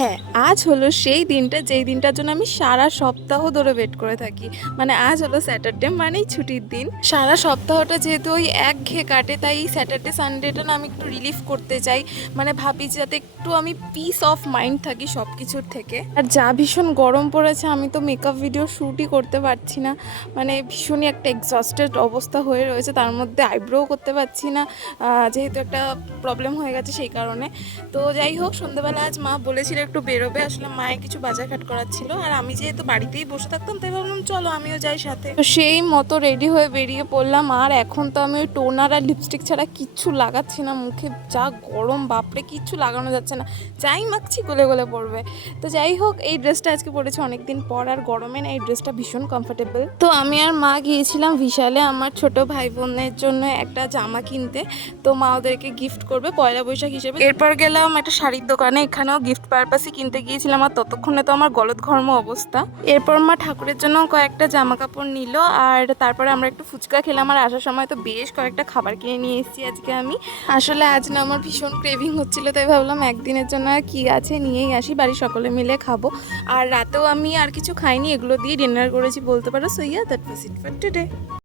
হ্যাঁ, আজ হলো সেই দিনটা যেই দিনটার জন্য আমি সারা সপ্তাহ ধরে ওয়েট করে থাকি। মানে আজ হলো স্যাটারডে, মানেই ছুটির দিন। সারা সপ্তাহটা যেহেতু ওই একঘেয়ে কাটে, তাই এই স্যাটারডে সানডেটা না আমি একটু রিলিফ করতে চাই। মানে ভাবি যাতে একটু আমি পিস অফ মাইন্ড থাকি সব কিছুর থেকে। আর যা ভীষণ গরম পড়েছে, আমি তো মেকআপ ভিডিও শ্যুটই করতে পারছি না। মানে ভীষণই একটা এক্সস্টেড অবস্থা হয়ে রয়েছে, তার মধ্যে আইব্রোও করতে পারছি না, যেহেতু একটা প্রবলেম হয়ে গেছে সেই কারণে। তো যাই হোক, সন্ধ্যাবেলা আজ মা বলেছিল একটু বেরোবে, আসলে মায়ের কিছু বাজারঘাট করার ছিল। আর আমি যেহেতু বাড়িতেই বসে থাকতাম, তাই ভাবলাম চলো আমিও যাই সাথে। তো সেই মতো রেডি হয়ে বেরিয়ে পড়লাম। আর এখন তো আমি ওই টোনার আর লিপস্টিক ছাড়া কিচ্ছু লাগাচ্ছি না মুখে, যা গরম বাপরে, কিচ্ছু লাগানো যাচ্ছে না, যাই মাখছি গলে গলে পড়বে। তো যাই হোক, এই ড্রেসটা আজকে পরেছি অনেকদিন পর, আর গরমে না এই ড্রেসটা ভীষণ কমফোর্টেবল। তো আমি আর মা গিয়েছিলাম বিশালে আমার ছোট ভাই বোনের জন্য একটা জামা কিনতে। তো মা ওদেরকে গিফট করবে পয়লা বৈশাখ হিসেবে। এরপর গেলাম একটা শাড়ির দোকানে, এখানেও গিফট পারপাসই কিনতে গিয়েছিলাম। আর ততক্ষণে তো আমার গলদঘর্ম অবস্থা। এরপর মা ঠাকুরের জন্য কয়েকটা জামা কাপড় নিল, আর তারপরে আমরা একটু ফুচকা খেলাম। আর আসার সময় তো বেশ কয়েকটা খাবার কিনে নিয়ে এসেছি আজকে আমি। আসলে আজ না আমার ভীষণ ক্রেভিং হচ্ছিল, তাই ভাবলাম একদিনের জন্য আর কি আছে নিয়েই আসি, বাড়ির সকলে মিলে খাবো। আর রাতেও আমি আর কিছু খাইনি, এগুলো দিয়ে ডিনার করেছি বলতে পারো। So yeah, that was it for today.